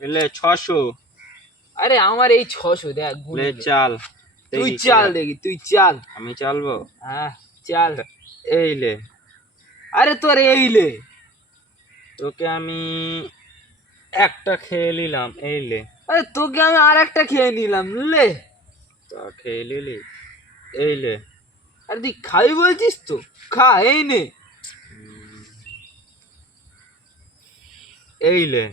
এলে 600। আরে আমার এই 600 দেখ গুনে লে চাল। তুই চাল দেখি, তুই চাল। আমি চালবো। হ্যাঁ চাল। এই লে। আরে তোর এই লে, তোকে আমি একটা খেয়ে নিলাম, এই লে। আরে তোকে আমি আর একটা খেয়ে নিলাম, লে। তা খেয়ে নিলি, এই লে। আরে তুই খাবি বলছিস তো, খা, এই নে। এই লে।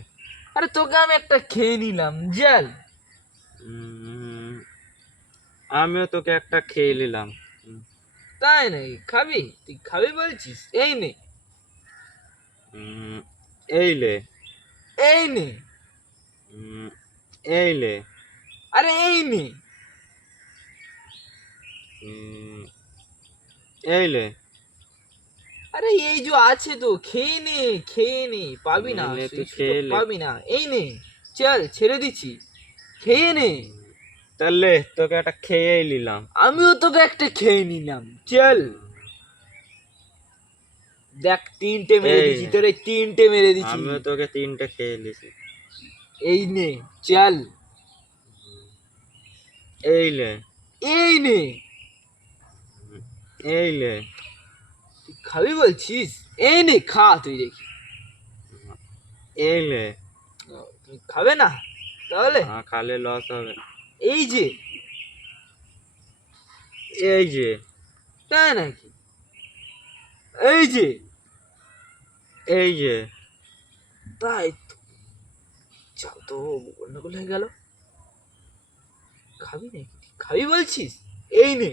আরে তোকে আমি একটা খেয়ে নিলাম, জাল। আমিও তোকে একটা খেয়ে নিলাম। তাই নাকি? খাবি? তুই খাবি বলছিস? এই নে, এই লে। এই নে। এই লে। আরে এই নে। এই লে। আরে এই যে আছে তো, খেয়ে নে, খেয়ে নে, পাবি না, নে, তুই তুই খেয়ে নে। পাবি না। এই নে, চল ছেড়ে দিচ্ছি, খেয়ে নে। তাহলে তোকে একটা খেয়েই নিলাম। আমিও তোকে একটা খেয়ে নিলাম, চল। দেখ 3টে মেরে এই দিছি, নে। তোরে 3টে মেরে দিছি। আমিও তোকে 3টে খেয়ে নিছি। এই নে, চল। এই লে। এই নে। এই লে। তুই খাবি বলছিস? এই নে, খা তুই দেখি। এই লে। তুই খাবে না তাহলে? খালে লস হবে। এই যে, এই যে। তাই নাকি? এই যে, এই যে। তাই তো। চাল তো গন্ডগোল হয়ে গেল। খাবি নাকি? খাবি বলছিস? এই নে।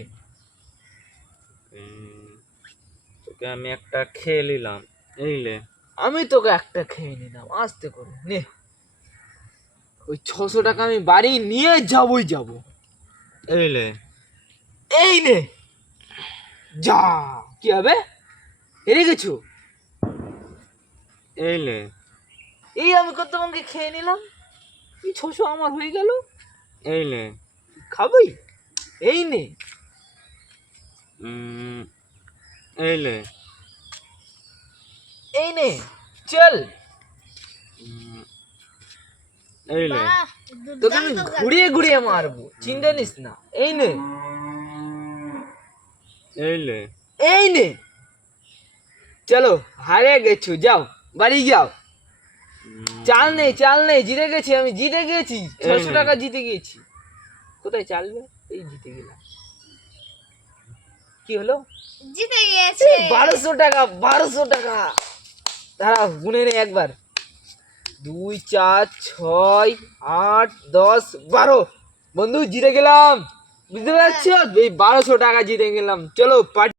তোকে আমি একটা খেয়ে নিলাম, এই লে। আমি তোকে একটা খেয়ে নিলাম, আস্তে করে নে। ওই 600 টাকা আমি বাড়ি নিয়ে যাবই যাব। এই লে। এই নে, যা। কি হবে? হেরে গেছো? এই লে। এই আমি কত তোমাকে খেয়ে নিলাম, এই 600 আমার হয়ে গেল। এই লে। খাবই? এই নে। এই লে। এই নে, চল। এই লে। তোকে আমি ঘুরিয়ে ঘুরিয়ে মারবো, চিন্তা নিস না। এই নে। এই লে। এই নে। চলো, হারে গেছো, যাও বাড়ি যাও। চাল নেই, চাল নেই, জিতে গেছি আমি, জিতে গেছি। 600 টাকা জিতে গেছি। কোথায় চালবে? এই জিতে গেলাম। কি হলো? জিতে গিয়েছে 1200 টাকা, 1200 টাকা। দাঁড়াও গুনে নে একবার। 2 4 6 8 10 12। বন্ধু জিতে গেলাম, বুঝতে পারছো? এই 1200 টাকা জিতে গেলাম। চলো পার্টি।